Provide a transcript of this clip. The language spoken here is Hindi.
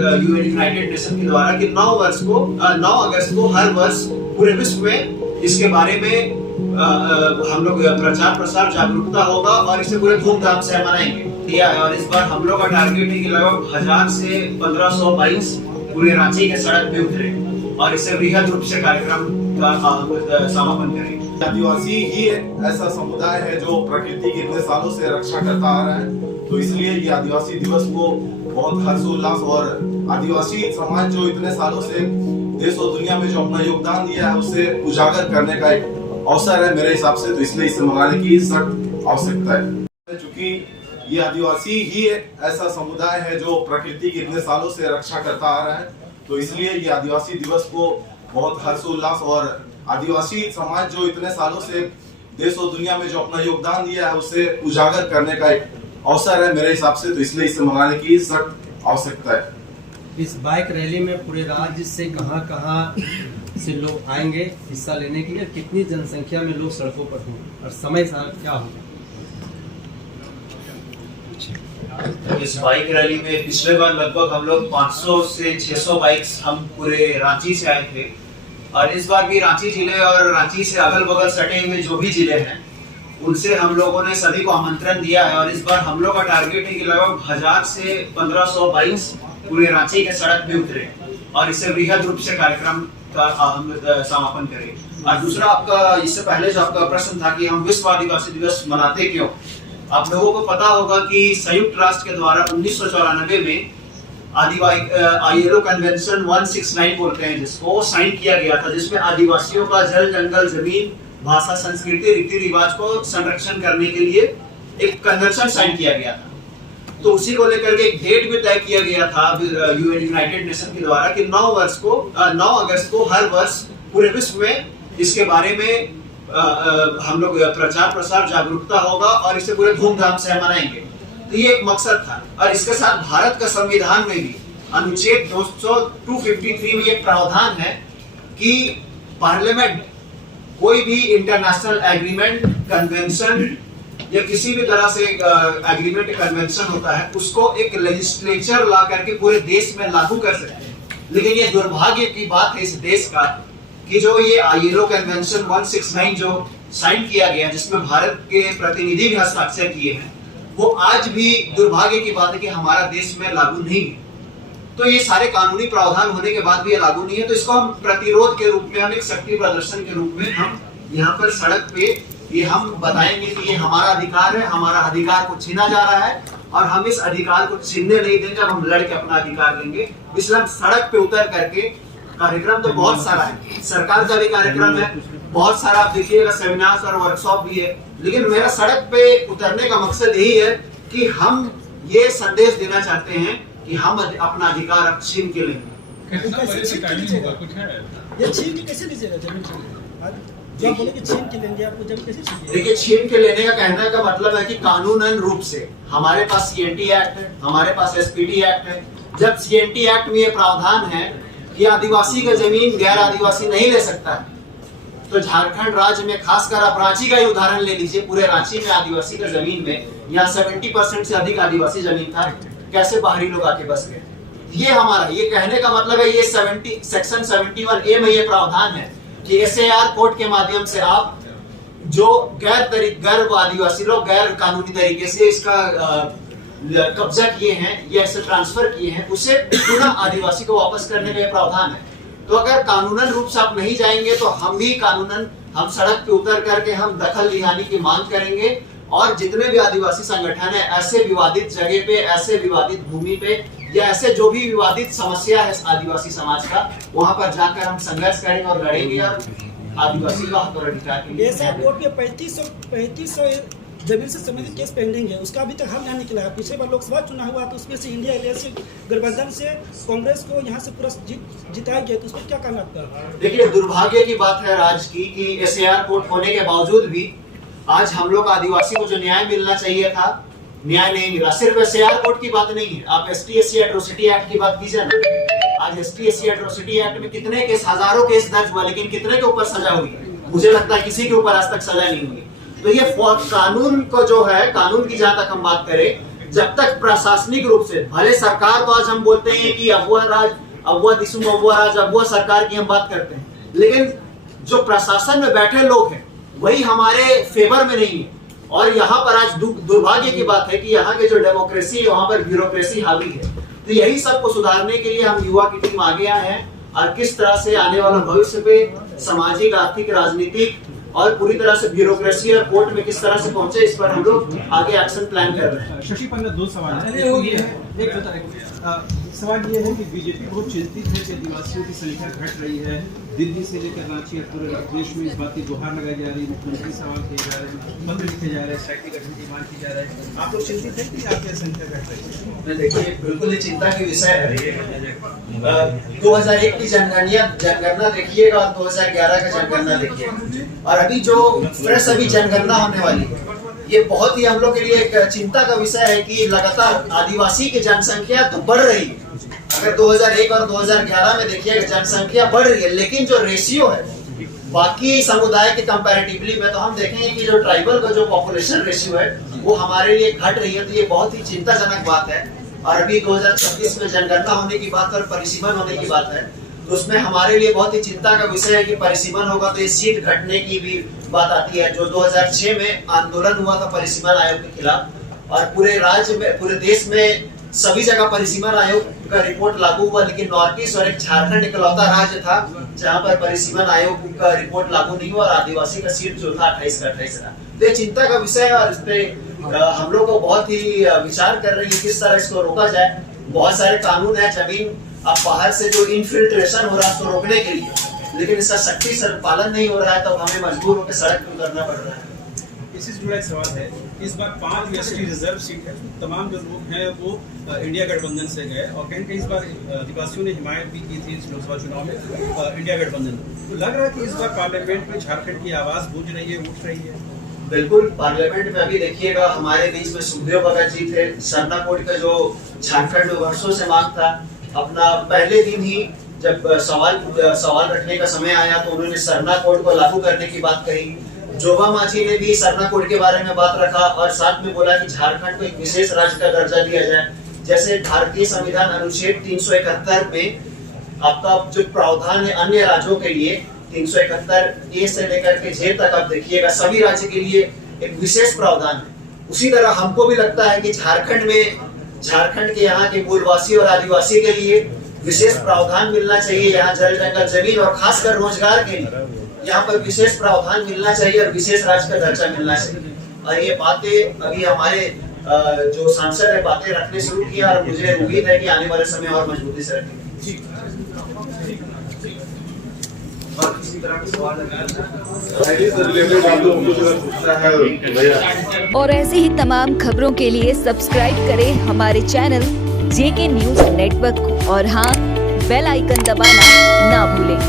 यूनाइटेड नेशन के द्वारा कि 9 अगस्त को हर वर्ष पूरे विश्व में इसके बारे में हम लोग प्रचार प्रसार जागरूकता होगा और इसे पूरे धूमधाम से मनाएंगे। और इस बार हम लोग का टारगेट है कि लगभग 1000 से 1500 बाइक्स पूरे रांची के सड़क पे उतरे और इसे वृहद रूप से कार्यक्रम का समापन करें। आदिवासी ही ऐसा समुदाय है जो प्रकृति की इतने सालों से रक्षा करता आ रहा है, तो इसलिए ये आदिवासी दिवस को बहुत हर्षोल्लास और आदिवासी समाज जो इतने सालों से देश और दुनिया में जो अपना योगदान दिया है उसे उजागर करने का एक अवसर है मेरे हिसाब से, तो इसलिए इसे मनाने की सख्त आवश्यकता है। चूंकि ये आदिवासी ही ऐसा समुदाय है जो प्रकृति की इतने सालों से रक्षा करता आ रहा है, तो इसलिए ये आदिवासी दिवस को बहुत हर्षोल्लास और आदिवासी समाज जो इतने सालों से देश और दुनिया में जो अपना योगदान दिया है उसे उजागर करने का एक अवसर है मेरे हिसाब से, तो इसलिए इसे मनाने की सख्त आवश्यकता है। इस बाइक रैली में पूरे राज्य से कहां से लोग आएंगे हिस्सा लेने के लिए, कितनी जनसंख्या में लोग सड़कों पर होंगे और समय क्या होगा? इस बाइक रैली में पिछले बार लगभग हम लोग 500 से 600 बाइक्स हम पूरे रांची से आए थे और इस बार भी रांची जिले और रांची से अगल बगल सटे हुए जो भी जिले हैं उनसे हम लोगों ने सभी को आमंत्रण दिया है और इस बार हम लोग का टारगेट है कि लगभग 1000 से 1500 बाइक्स पूरे रांची के सड़क पे उतरे और इसे वृहद रूप से कार्यक्रम का समापन करें। और दूसरा आपका इससे पहले जो आपका प्रश्न था कि हम विश्व आदिवासी दिवस मनाते क्यों, आप लोगों को पता होगा कि संयुक्त राष्ट्र के द्वारा 1994 में ILO कन्वेंशन 169 बोलते हैं जिसको साइन किया गया था, जिसमें आदिवासियों का जल जंगल जमीन भाषा संस्कृति रीति रिवाज को संरक्षण करने के लिए एक कन्वेंशन साइन किया गया था। तो उसी को लेकर के एक डेट भी तय किया गया था यूनाइटेड नेशन के द्वारा कि 9 अगस्त को हर वर्ष पूरे विश्व में इसके बारे में हम लोग प्रचार प्रसार जागरूकता होगा और इसे पूरे धूमधाम से मनाएंगे। तो ये एक मकसद था और इसके साथ भारत का संविधान में भी अनुच्छेद 253 में एक प्रावधान है कि पार्लियामेंट कोई भी इंटरनेशनल एग्रीमेंट कन्वेंशन या किसी भी तरह से एग्रीमेंट कन्वेंशन होता है उसको एक लेजिस्लेचर ला करके पूरे देश में लागू कर सकते हैं। लेकिन ये दुर्भाग्य की बात है इस देश का कि जो ये ILO कन्वेंशन 169 जो साइन किया गया जिसमें भारत के प्रतिनिधि भी हस्ताक्षर किए हैं, वो आज भी दुर्भाग्य की बात है कि हमारा देश में लागू नहीं है। तो ये सारे कानूनी प्रावधान होने के बाद भी ये लागू नहीं है, तो इसको हम प्रतिरोध के रूप में, हम एक शक्ति प्रदर्शन के रूप में हम यहाँ पर सड़क पे ये हम बताएंगे कि ये हमारा अधिकार है, हमारा अधिकार को छीना जा रहा है और हम इस अधिकार को छीनने नहीं देंगे, जब हम लड़ के अपना अधिकार लेंगे। इसलिए हम सड़क पे उतर करके कार्यक्रम तो बहुत सारा है, सरकार का भी कार्यक्रम है बहुत सारा, आप देखिएगा सेमिनार्स और वर्कशॉप भी है, लेकिन मेरा सड़क पे उतरने का मकसद यही है कि हम ये संदेश देना चाहते हैं कि हम अपना अधिकार अब छीन के लेंगे। देखिए, छीन के लेने का कहने का मतलब है कि कानूनन रूप से हमारे पास CNT एक्ट है, हमारे पास SPT एक्ट है। जब CNT एक्ट में ये प्रावधान है कि आदिवासी का जमीन गैर आदिवासी नहीं ले सकता है, तो झारखंड राज्य में खासकर आप रांची का ही उदाहरण ले लीजिए, पूरे रांची में आदिवासी का जमीन में यहाँ 70% से अधिक आदिवासी जमीन था, कैसे बाहरी लोग आके बस गए। ये हमारा ये कहने का मतलब है, ये सेक्शन 71A में ये प्रावधान है कि SAR कोर्ट के माध्यम से आप जो गैर आदिवासी लोग गैर कानूनी तरीके से इसका कब्जा किए हैं या इसे ट्रांसफर किए हैं, उसे पुनः आदिवासी को वापस करने का प्रावधान है। तो अगर कानूनन रूप से आप नहीं जाएंगे तो हम भी कानूनन हम सड़क पे उतर करके हम दखल दिहानी की मांग करेंगे और जितने भी आदिवासी संगठन है ऐसे विवादित जगह पे, ऐसे विवादित भूमि पे या ऐसे जो भी विवादित समस्या है आदिवासी समाज का, वहां पर जाकर हम संघर्ष करेंगे और लड़ेंगे और आदिवासी का हक और अधिकार के लिए। कोर्ट में 3500 जमीन से संबंधित केस पेंडिंग है, उसका अभी तक हल नहीं निकला है। पिछले बार लोकसभा चुनाव हुआ तो उसमें से इंडिया एलायंस गठबंधन से कांग्रेस को यहाँ से पूरा जिताया गया, तो उस पर क्या कहना आपका? देखिए, दुर्भाग्य की बात है राज्य की कि SAR कोर्ट होने के बावजूद भी आज हम लोग आदिवासी को जो न्याय मिलना चाहिए था, न्याय नहीं मिला। सिर्फ SAR कोर्ट की बात नहीं है, आप ST/SC एट्रोसिटी एक्ट की बात कीजिए ना। आज ST/SC एट्रोसिटी एक्ट में कितने केस, हजारों केस दर्ज हुआ, लेकिन कितने के ऊपर सजा हुई है? मुझे लगता है किसी के ऊपर आज तक सजा नहीं हुई। तो ये कानून को जो है, कानून की जहां तक हम बात करें जब तक प्रशासनिक रूप से, भले सरकार तो आज हम बोलते हैं कि अगुआ राज, अगुआ दिसुम, अगुआ राज, अगुआ सरकार की हम बात करते हैं, लेकिन जो प्रशासन में बैठे लोग हैं वही हमारे फेवर में नहीं है। और यहाँ पर आज दुर्भाग्य की बात है कि यहाँ के जो डेमोक्रेसी है वहाँ पर ब्यूरोक्रेसी हावी है। तो यही सब को सुधारने के लिए हम युवा की टीम आगे आए हैं और किस तरह से आने वाला भविष्य पे सामाजिक, आर्थिक, राजनीतिक और पूरी तरह से ब्यूरोक्रेसी और कोर्ट में किस तरह से पहुंचे, इस पर हम लोग आगे एक्शन प्लान कर रहे हैं। शशि पन्ना, दो सवाल है। सवाल ये है कि बीजेपी बहुत चिंतित है कि आदिवासियों की संख्या घट रही है। दिल्ली से लेकर रांची और पूरे देश में इस बात की गुहार लगाई जा रही है, मुख्यमंत्री सवाल किए जा रहे हैं, पत्र लिखे जा रहे हैं, साहित्य गठन की मांग की जा रही है। आप लोग चिंतित हैं कि आपकी संख्या घट रही है? देखिए, बिल्कुल ही चिंता की विषय है। 2001 की जनगणना देखिएगा और 2011 का जनगणना देखिएगा, और अभी जो फ्रेश अभी जनगणना होने वाली है, ये बहुत ही हम लोग के लिए एक चिंता का विषय है कि लगातार आदिवासी की जनसंख्या तो बढ़ रही है। अगर 2001 और 2011 में देखिएगा जनसंख्या बढ़ रही है, लेकिन जो रेशियो है बाकी समुदाय के कंपैरेटिवली में, तो हम देखेंगे कि जो ट्राइबल का जो पॉपुलेशन रेशियो है वो हमारे लिए घट रही है। तो ये बहुत ही चिंताजनक बात है। और अभी 2026 में जनगणना होने की बात और परिसीमन होने की बात है, तो उसमें हमारे लिए बहुत ही चिंता का विषय है कि परिसीमन होगा तो ये सीट घटने की भी बात आती है। जो 2006 में आंदोलन हुआ था परिसीमन आयोग के खिलाफ, और पूरे राज्य में, पूरे देश में सभी जगह परिसीमन आयोग का रिपोर्ट लागू हुआ, लेकिन नॉर्थ ईस्ट और एक झारखंड इकलौता राज्य था जहां पर परिसीमन आयोग का रिपोर्ट लागू नहीं हुआ और आदिवासी का सीट जो था 28 का 28 रहा। तो ये चिंता का विषय है और इस पे हम लोग को बहुत ही विचार कर रहे हैं किस तरह इसको रोका जाए। बहुत सारे कानून है, जमीन अब बाहर से जो इनफिल्ट्रेशन हो रहा है उसको रोकने के लिए, लेकिन इसका सख्ती से पालन नहीं हो रहा है, तब हमें मजबूर होकर सड़क पर उतरना पड़ रहा है। इससे जुड़ा एक सवाल है, इस बार 5 एसटी रिजर्व सीट है, तमाम जो लोग हैं वो इंडिया गठबंधन से गए और कहीं कहीं इस बार आदिवासियों ने हिमायत भी की थी इस लोकसभा चुनाव में इंडिया गठबंधन। तो लग रहा है कि इस बार पार्लियामेंट में झारखंड की आवाज गूंज रही है, उठ रही है। बिल्कुल, पार्लियामेंट में अभी देखिएगा हमारे बीच में सुखदेव भगत जी थे। सरना कोड का जो झारखंड में वर्षों से मांग था, अपना पहले दिन ही जब सवाल रखने का समय आया तो उन्होंने सरना कोड को लागू करने की बात कही। जोबा मांझी ने भी सरना कोड के बारे में बात रखा और साथ में बोला कि झारखंड को एक विशेष राज्य का दर्जा दिया जाए। जैसे भारतीय संविधान अनुच्छेद 371 में आपका जो प्रावधान है अन्य राज्यों के लिए, 371 ए से लेकर के जे तक आप देखिएगा सभी राज्य के लिए एक विशेष प्रावधान है। उसी तरह हमको भी लगता है कि झारखंड के यहाँ के मूलवासी और आदिवासी के लिए विशेष प्रावधान मिलना चाहिए। यहाँ जल, जंगल, जमीन और खासकर रोजगार के लिए यहाँ पर विशेष प्रावधान मिलना चाहिए और विशेष राज्य का दर्जा मिलना चाहिए। और ये बातें अभी हमारे जो सांसद है बातें रखने शुरू किया और मुझे उम्मीद है कि आने वाले समय और मजबूती से रखेंगे। और किसी तरह के सवाल और ऐसे ही तमाम खबरों के लिए सब्सक्राइब करें हमारे चैनल जेके न्यूज नेटवर्क को और हाँ, बेल आइकन दबाना ना भूलें।